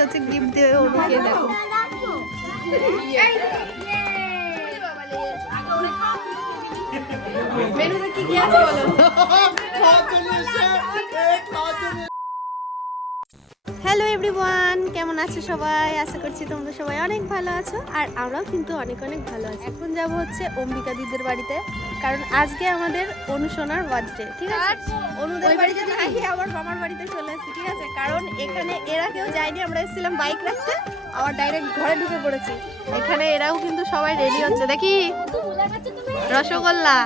হচ্ছে গিফট দেবে ওকে। দেখো। মেনুতে কি কি আছে বলো? হ্যালো এভরিওয়ান কেমন আছো সবাই? আশা করছি তোমরা সবাই অনেক ভালো আছো। আর আমরাও কিন্তু অনেক অনেক ভালো আছি। এখন যাব হচ্ছে অম্বিকা দিদির বাড়িতে কারণ আজকে আমাদের অনুসোনার বার্থডে ঠিক আছে? অনুদের বাড়িতে নাই আমার মামার বাড়িতে চলে এসেছি ঠিক আছে? কারণ এখানে এরা কেউ যায়নি আমরা এসেছিলাম বাইক রাখতে। আবার ডাইরেক্ট ঘরে ঢুকে পড়েছি। এখানে এরাও কিন্তু সবাই রেডি হচ্ছে। দেখি। রসগোল্লা।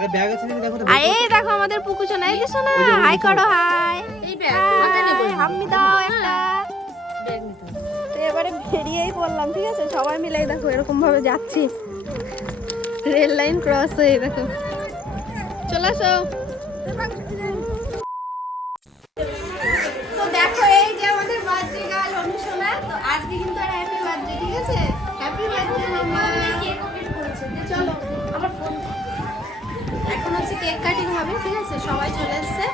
নাকি? দেখো এই দেখো আমাদের পুকুর নাই এই না? সোনা হাই করো হাই। এই ব্যাগ মাথায় নেব আমি দাও একটা। তো এবারে বেরিয়েই পড়লাম ঠিক আছে? সবাই মিলে দেখো এরকম ভাবে যাচ্ছি। রেল লাইন ক্রস হয়ে দেখো। চলে আসো হবে ঠিক আছে? সবাই চলে এসেছে।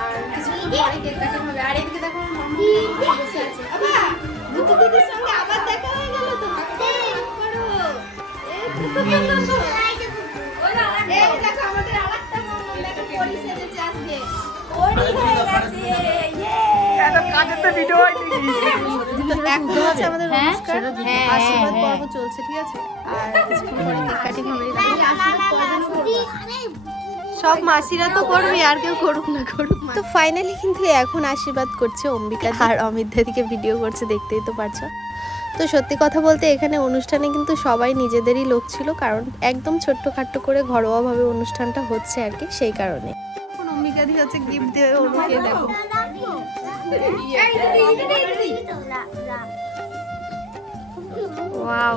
আর কিছুক্ষণ পরে কেক কাটিং হবে। আর এদিকে দেখো আমার মাম্মা বসে আছে। দুটো দিদির সঙ্গে আবার দেখা হয়ে গেল তো। দেখো আমাদের আরেকটা মাম্মা দেখো পরি সেজেছে আজকে। পরি হয়ে গেছে ইয়ে। আমাদের হ্যাঁ, আশীর্বাদ হ্যাঁ, পর্ব চলছে ঠিক আছে? আর কিছুক্ষণ পরে কেক কাটিং হবে। আশীর্বাদ পর্ব করব। সব মাসিরা তো করবে আর কেউ করুক না করুক তো ফাইনালি কিন্তু এখন আশীর্বাদ করছে অম্বিকা আর অমিত দাদিকে ভিডিও করছে দেখতেই তো পারছ তো সত্যি কথা বলতে এখানে অনুষ্ঠানে কিন্তু সবাই নিজেদেরই লোক ছিল কারণ একদম ছোট্ট খাট্ট করে ঘরোয়াভাবে অনুষ্ঠানটা হচ্ছে আর কি সেই কারণে এখন অম্বিকা দি হচ্ছে গিফট দেবে অনুকে দেখো ওয়াও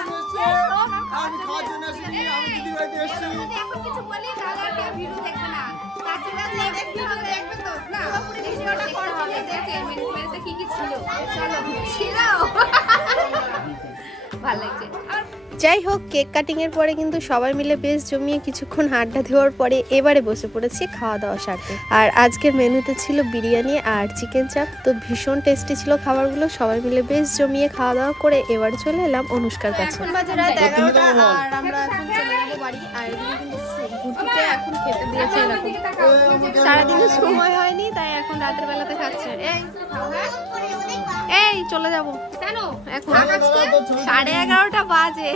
খাওয়ার জন্য এসেছি আমি দিদি বাড়িতে এসেছি। এখন কিছু বলি তাহলে আর কেউ ভিডিও দেখবে না। তার জন্য দেখবে ভিডিও দেখবে তো। না পুরো ভিডিওটা করতে হবে। দেখে মেনুতে কি কি ছিল? চলো ছিল। ভালো লাগছে। যাই হোক কেক কাটিং এর পরে কিন্তু সবাই মিলে বেশ জমিয়ে কিছুক্ষণ আড্ডা দেওয়ার পরে এবারে বসে পড়েছি খাওয়া দাওয়া সারতে। আর আজকের মেনুতে ছিল বিরিয়ানি আর চিকেন চাপ। তো ভীষণ টেস্টি ছিল খাবারগুলো। সবাই মিলে বেশ জমিয়ে খাওয়া দাওয়া করে এবার চলে এলাম অনুষ্কার কাছে। এখন বাজে রাত এগারোটা আর আমরা এখন চলে যাব বাড়ি। আর এদিকে কিন্তু ঘুটুতে এখন খেতে দিয়েছে। এরকম সারাদিনে সময় হয়নি তাই এখন রাতের বেলাতে খাচ্ছে। এই এই চলে যাব। কেন? এখন সাড়ে এগারোটা বাজে।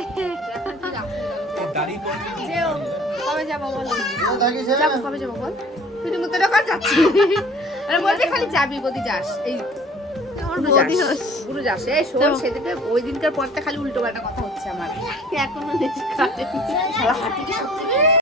কবে যাব বলো? যাব কবে যাব বল? তুই মুতে দোকান যাচ্ছি আরে বলছে খালি যাবি বদি যাস। এই আমার গুরু বৌদি যাস হোস। এই শোন সেদিকে ওই দিনকার পরটা খালি উল্টো পাল্টা কথা হচ্ছে আমার। এখনও